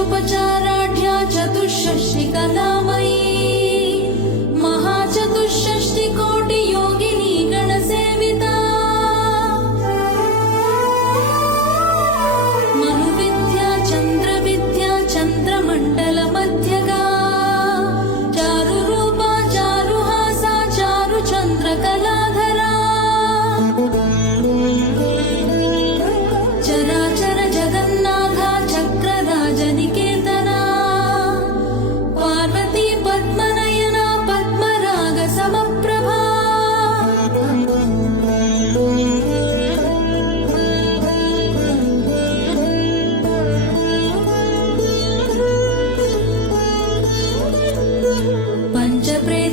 षोडशोपचाराढ्या चतुष्षष्टि कलामयी महाचतुष्षष्टि कोटि योगिनी गणसेविता मनुविद्या चन्द्रविद्या चन्द्रमण्डल मध्यगा चारुरूपा चारुहासा चारुचन्द्रकलाधरा चराचर जगन्नाथा चक्रराजनिकेतना पार्वती पद्मनयना पद्मराग समप्रभा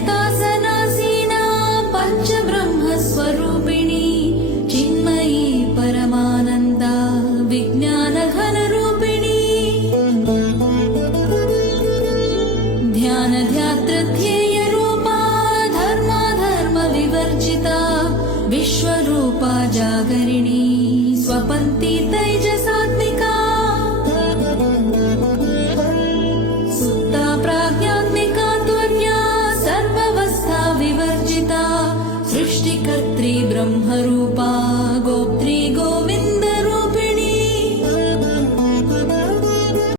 पञ्चप्रेतासनासीना पञ्चब्रह्मस्वरूपिणी चिन्मयी परमानन्दा विज्ञानघनरूपिणी ध्यानध्यातृध्येयरूपा धर्माधर्मविवर्जिता विश्वरूपा जागरिणी स्वपन्थ